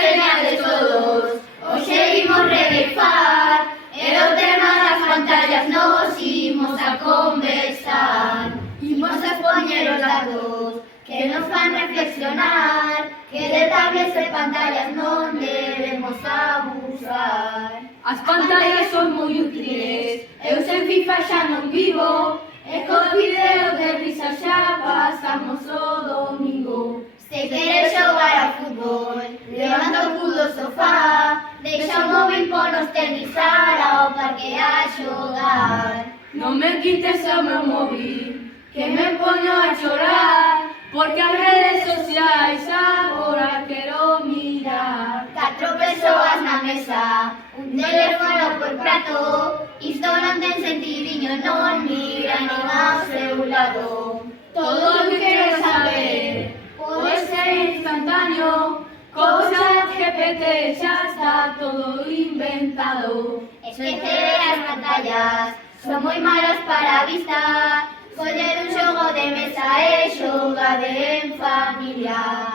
señales todos, hoy seguimos regueifar, el tema das pantallas nos imos a conversar, imos a expoñer os datos que nos fan reflexionar, que de tablets e pantallas non debemos abusar. As pantallas son moi útiles, eu sen FIFA xa non vivo, e cos videos de risa xa pasamos o domingo. Se queres xogar a fútbol, levanta o cu do sofá, deixa o móvil ponos tenisar ao parque a xogar. Non me quites o meu móvil, que me poño a chorar, porque as redes sociais agora quero mirar. 4 persoas na mesa, un teléfono por prato, isto non ten sentidiño, non mira nin ao seu lado. Todo o que quero saber pode ser instantáneo, cousa GPT xa está todo inventado. Esquecer as pantallas, son moi malas para a vista, coller un xogo de mesa e xogade en familia.